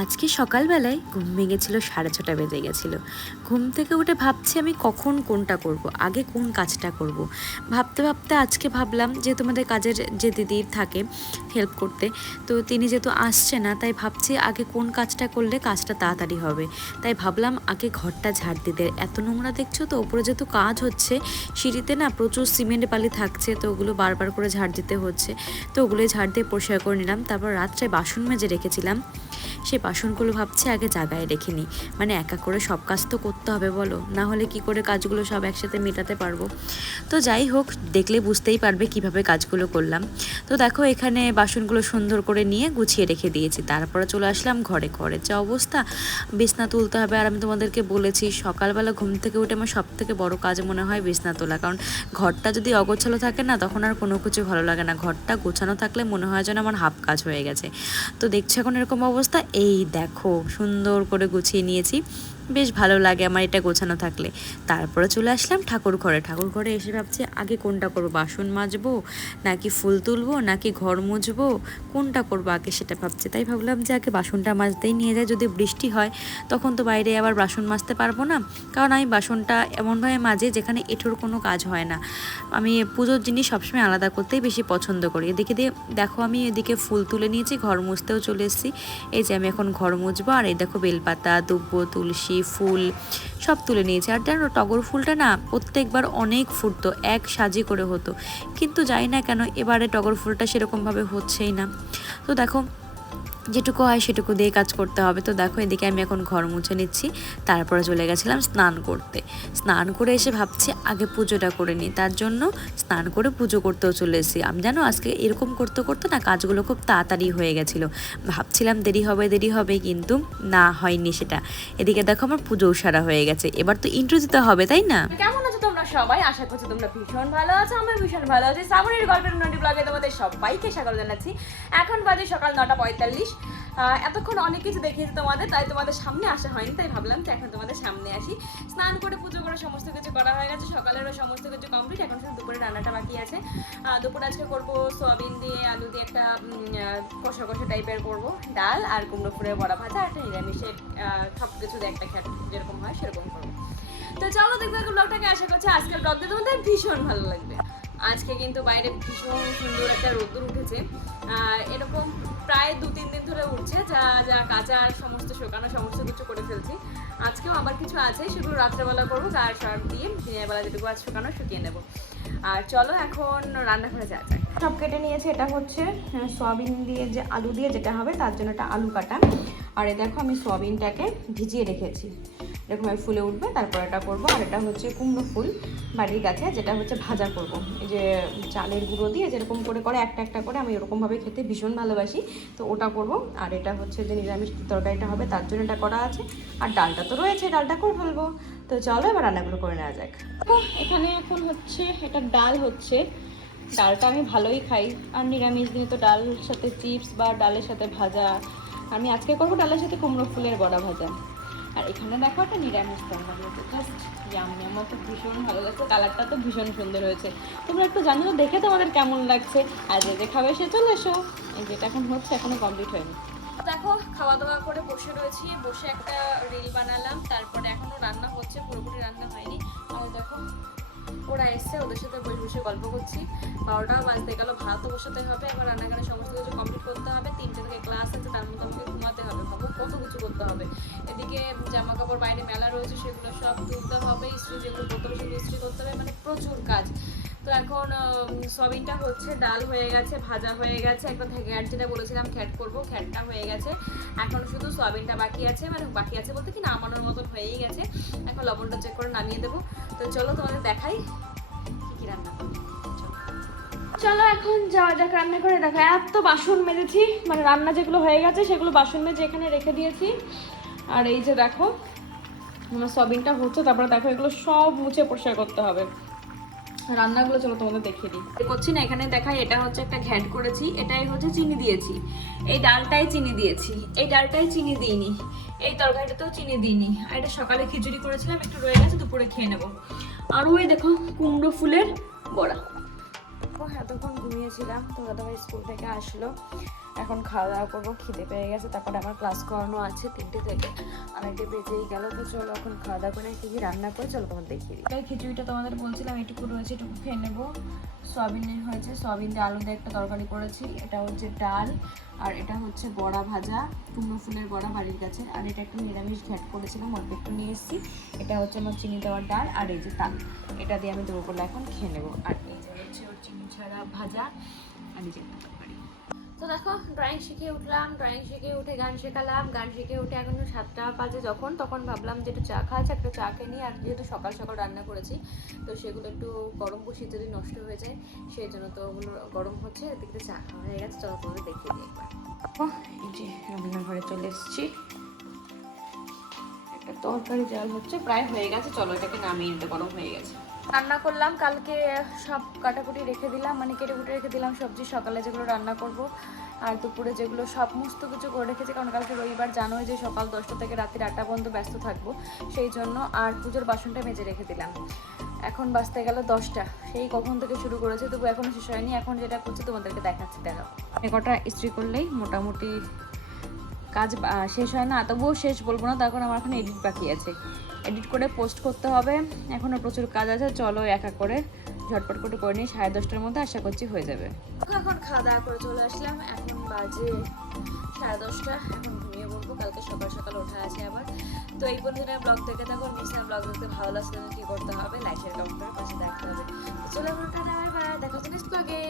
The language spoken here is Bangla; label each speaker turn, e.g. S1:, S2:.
S1: আজকে সকালবেলায় ঘুম ভেঙেছিল সাড়ে ছটা বেজে গেছিল। ঘুম থেকে উঠে ভাবছি আমি কখন কোনটা করব, আগে কোন কাজটা করব। ভাবতে ভাবতে আজকে ভাবলাম যে তোমাদের কাজের যে দিদি থাকে হেল্প করতে, তো তিনি যেহেতু আসছে না, তাই ভাবছি আগে কোন কাজটা করলে কাজটা তাড়াতাড়ি হবে। তাই ভাবলাম আগে ঘরটা ঝাড় দিতে এত নোংরা দেখছ তো ওপরে যেহেতু কাজ হচ্ছে, সিঁড়িতে না প্রচুর সিমেন্ট বালি থাকছে, তো ওগুলো বারবার করে ঝাড় দিতে হচ্ছে। তো ওগুলোই ঝাড় দিয়ে পরিষ্কার করে নিলাম। তারপর রাত্রে বাসন মেজে রেখেছিলাম। সেই বাসনগুলো ভাবছে আগে জায়গায় রেখে নিই। মানে একা করে সব কাজ তো করতে হবে বলো। না হলে কি করে কাজগুলো সব একসাথে মেটাতে পারব? তো যাই হোক, দেখলে বুঝতেই পারবে কীভাবে কাজগুলো করলাম। তো দেখো এখানে বাসনগুলো সুন্দর করে নিয়ে গুছিয়ে রেখে দিয়েছি। তারপরে চলে আসলাম ঘরে। ঘরে যা অবস্থা, বিছনা তুলতে হবে। আর আমি তোমাদেরকে বলেছি, সকালবেলা ঘুম থেকে উঠে আমার সব থেকে বড় কাজ মনে হয় বিছনা তোলা। কারণ ঘরটা যদি অগোছালো থাকে না, তখন আর কোনো কিছু ভালো লাগে না। ঘরটা গোছানো থাকলে মনে হয় যেন আমার হাফ কাজ হয়ে গেছে। তো দেখছ এখন এরকম অবস্থা। এই দেখো সুন্দর করে গুছিয়ে নিয়েছি। বেশ ভালো লাগে আমার এটা গোছানো থাকলে। তারপরে চলে আসলাম ঠাকুর ঘরে। ঠাকুর ঘরে এসে ভাবছি, আগে কোনটা করব? বাসন মাজবো, নাকি ফুল তুলবো, নাকি ঘর মুছবো কোনটা করব আগে সেটা ভাবছি। তাই ভাবলাম যে আগে বাসনটা মাজতেই নিয়ে যায় যদি বৃষ্টি হয়, তখন তো বাইরে আবার বাসন মাজতে পারব না। কারণ আমি বাসনটা এমনভাবে মাঝে যেখানে এঁঠোর কোনো কাজ হয় না। আমি পুজোর জিনিস সবসময় আলাদা করতেই বেশি পছন্দ করি। এদিকে দিয়ে দেখো আমি এদিকে ফুল তুলে নিয়েছি, ঘর মুছতেও চলে এসেছি। এই যে আমি এখন ঘর মুছবো, আর এই দেখো বেলপাতা, দুব্বো, তুলসী ফুল সব তুলে নিয়েছে। আর জানো, টগর ফুলটা না প্রত্যেকবার অনেক ফুটতো, এক সাজি করে হতো। কিন্তু যাই না কেন, এবারে টগর ফুলটা সেরকমভাবে হচ্ছেই না। তো দেখো যেটুকু হয় সেটুকু দিয়ে কাজ করতে হবে। তো দেখো এদিকে আমি এখন ঘর মুছে নিচ্ছি, তারপরে চলে গেছিলাম স্নান করতে। স্নান করে এসে ভাবছি আগে পুজোটা করে নিই, তার জন্য স্নান করে পুজো করতেও চলে এসেছি। আমি জানো আজকে এরকম করতে করতে না কাজগুলো খুব তাড়াতাড়ি হয়ে গেছিল। ভাবছিলাম দেরি হবে দেরি হবে কিন্তু না হয়নি সেটা। এদিকে দেখো আমার পুজোও সারা হয়ে গেছে। এবার তো ইন্ট্রো দিতে হবে, তাই না?
S2: সবাই, আশা করছি তোমরা ভীষণ ভালো আছো আমরা ভীষণ ভালো আছি। শ্রাবণের গল্পের নদী ব্লগে তোমাদের সবাইকে স্বাগত জানাচ্ছি। এখন বাজে সকাল নটা পঁয়তাল্লিশ। এতক্ষণ অনেক কিছু দেখিয়েছি তোমাদের, তাই তোমাদের সামনে আসা হয়নি, তাই ভাবলাম যে এখন তোমাদের সামনে আসি। স্নান করে পুজো করে সমস্ত কিছু করা হয়ে গেছে, সকালেরও সমস্ত কিছু কমপ্লিট এখন শুধু দুপুরে রান্নাটা বাকি আছে। দুপুরে আজকে করব সোয়াবিন দিয়ে আলু দিয়ে একটা কষা কষা টাইপের করব, ডাল আর কুমড়ো ফুলের বড়া ভাজা, আর একটা নিরামিষের সব কিছু দিয়ে একটা খ্যাট যেরকম হয় সেরকম করব। তো চলো দেখতে থাকো ব্লগটাকে আশা করছি আজকের ব্লগটা তোমাদের ভীষণ ভালো লাগবে। আজকে কিন্তু বাইরে ভীষণ সুন্দর একটা রোদ্দুর উঠেছে। এরকম প্রায় দু তিন দিন ধরে উঠছে যা যা কাঁচা সমস্ত শুকানো সমস্ত কিছু করে ফেলছি। আজকেও আবার কিছু আছে শুধু রাত্রেবেলা করব গায়ে সার্ফ দিয়ে দিনের বেলা যেটুকু আজ শুকানো শুকিয়ে নেব। আর চলো এখন রান্নাঘরে যাওয়া যাক। সব কেটে নিয়েছি এটা হচ্ছে আহ, সয়াবিন দিয়ে যে আলু দিয়ে যেটা হবে তার জন্য একটা আলু কাটা। আর এই দেখো আমি সয়াবিনটাকে ভিজিয়ে রেখেছি। এরকম ভাবে ফুলে উঠবে, তারপর এটা করব। আর এটা হচ্ছে কুমড়ো ফুল বাড়ির গাছে, যেটা হচ্ছে ভাজা করব। এই যে চালের গুঁড়ো দিয়ে যেরকম করে করে, একটা একটা করে আমি এরকমভাবে খেতে ভীষণ ভালোবাসি। তো ওটা করব। আর এটা হচ্ছে যে নিরামিষ তরকারিটা হবে, তার জন্য এটা করা আছে। আর ডালটা তো রয়েছে, ডালটা করে ফেলব। তো চলো এবার রান্নাগুলো করে নেওয়া যাক। এখানে এখন হচ্ছে, এটা ডাল হচ্ছে। ডালটা আমি ভালোই খাই। আর নিরামিষ দিনে তো ডাল সাথে চিপস বা ডালের সাথে ভাজা। আমি আজকে করব ডালের সাথে কুমড়ো ফুলের বড়া ভাজা। আর এখানে দেখো একটা নিরামিষ তরকারি হচ্ছে জাস্ট ইয়ামি আমার তো ভীষণ ভালো লাগছে। কালারটা তো ভীষণ সুন্দর হয়েছে। তোমরা একটু জানো তো দেখে তোমাদের কেমন লাগছে। আর যে যে খাবে সে চলে এসো। যেটা এখন হচ্ছে, এখনও কমপ্লিট হয়নি। দেখো খাওয়া দাওয়া করে বসে রয়েছি। বসে একটা রিল বানালাম। তারপরে এখনও রান্না হচ্ছে, পুরোপুরি রান্না হয়নি। আর দেখো, ওরা এসছে, ওদের সাথে বসে বসে গল্প করছি। বারোটাও বাজতে গেল ভাতও বসাতে হবে। আবার রান্নাঘরে সমস্ত কিছু কমপ্লিট কত কিছু করতে হবে। এদিকে জামা কাপড় বাইরে মেলা রয়েছে, সেগুলো সব তুলতে হবে। ইস্ত্রি যেগুলো করতে হবে, সেগুলো ইস্ত্রি করতে হবে। মানে প্রচুর কাজ। তো এখন সবিনটা হচ্ছে ডাল হয়ে গেছে, ভাজা হয়ে গেছে। একবার ঘ্যাট যেটা বলেছিলাম খ্যাট করব, খ্যাটটা হয়ে গেছে। এখন শুধু সয়াবিনটা বাকি আছে মানে বাকি আছে বলতে কি নামানোর মতন হয়েই গেছে। এখন লবণটা চেক করে নামিয়ে দেবো। তো চলো তোমাদের দেখাই। চলো এখন যাওয়া যাক রান্না করে দেখা। এত বাসন মেজেছি মানে রান্না যেগুলো হয়ে গেছে সেগুলো বাসন মেজে এখানে রেখে দিয়েছি। আর এই যে দেখো আমার সবিনটা হচ্ছে, তারপরে দেখো এগুলো সব মুছে পরিষ্কার করতে হবে। রান্নাগুলো চলো তোমাদের দেখিয়ে দিই। করছি না, এখানে দেখাই, এটা হচ্ছে একটা ঘ্যাট করেছি, এটাই হচ্ছে চিনি দিয়েছি। এই ডালটাই চিনি দিয়েছি, এই ডালটাই চিনি দিইনি, এই তরকারিটাতেও চিনি দিইনি। আর এটা সকালে খিচুড়ি করেছিলাম, একটু রয়ে গেছে, দুপুরে খেয়ে নেব। আর ওই দেখো কুমড়ো ফুলের বড়া। ও এতক্ষণ ঘুমিয়েছিলাম, তো দাদাভাই স্কুল থেকে আসলো। এখন খাওয়া দাওয়া করব, খিদে পেয়ে গেছে, তারপরে আমার ক্লাস করানো আছে তিনটে থেকে। অনেকটা বেজেই গেল, তো চলো এখন খাওয়া দাওয়া করে কী রান্না করে, চলো তোমার দিই। এই খিচুড়িটা তোমাদের বলছিলাম, এটুকু রয়েছে, এটুকু খেয়ে নেব। সয়াবিনের হয়েছে, সয়াবিন দিয়ে আলু দিয়ে একটা তরকারি করেছি, এটা হচ্ছে ডাল, আর এটা হচ্ছে বড়া ভাজা, কুমড়ো ফুলের বড়া বাড়ির কাছে। আর এটা একটু নিরামিষ ঘ্যাট করেছিলাম, অল্প একটু নিয়ে এসেছি। এটা হচ্ছে আমার চিনি দেওয়ার ডাল, আর এই যে তাল, এটা দিয়ে আমি দুপুরবেলা এখন খেয়ে নেব। আর চিনি ছাড়া ভাজা আর এই যে একটা তরকারি তো দেখো ড্রয়িং শিখে উঠলাম ড্রয়িং শিখে উঠে গান শেখালাম, গান শিখে উঠে এখন সাতটা বাজে যখন, তখন ভাবলাম যে একটু চা খাওয়া একটা চা খেয়ে নিই। আর যেহেতু সকাল সকাল রান্না করেছি, তো সেগুলো একটু গরম বসিয়ে যদি নষ্ট হয়ে যায়, সেই জন্য তো ওগুলো গরম হচ্ছে, এদিকে চা খাওয়া হয়ে গেছে, চলো তোমাদের দেখিয়ে দিই একবার। এই যে রান্নাঘরে চলে এসেছি। একটা তরকারি জাল হচ্ছে, প্রায় হয়ে গেছে, চলো এটাকে নামিয়ে নিতে, গরম হয়ে গেছে। রান্না করলাম। কালকে সব কাটাকুটি রেখে দিলাম মানে কেটে কুটে রেখে দিলাম সবজি। সকালে যেগুলো রান্না করব আর দুপুরে যেগুলো সমস্ত কিছু করে রেখেছি, কারণ কালকে রবিবার, জানোই যে সকাল দশটা থেকে রাত্রি আটটা পর্যন্ত ব্যস্ত থাকব, সেই জন্য আর পুজোর বাসনটা মেজে রেখে দিলাম। এখন বাঁচতে গেল দশটা, সেই কখন থেকে শুরু করেছে, তবু এখনও শেষ হয়নি। এখন যেটা করছি, তোমাদেরকে দেখাচ্ছি দেখো এ কটা ইস্ত্রি করলেই মোটামুটি কাজ শেষ হয় না, তবুও শেষ বলব না তখন আমার এখন এডিট বাকি আছে। এডিট করে পোস্ট করতে হবে। এখনও প্রচুর কাজ আছে, চলো একা করে ঝটপট করে করে নিই, সাড়ে দশটার মধ্যে আশা করছি হয়ে যাবে। এখন খাওয়া দাওয়া করে চলে আসলাম। এখন বাজে সাড়ে দশটা, এখন ঘুমিয়ে পড়ব। কালকে সকাল সকাল ওঠা আছে আবার। তো এই পর্যন্ত ব্লগ দেখে থাকো নিশ্চয় ব্লগ দেখতে ভালো লাগছে কি করতে হবে লাইক শেয়ার পাশে দেখতে হবে। চলো, এখন দেখা ব্লগে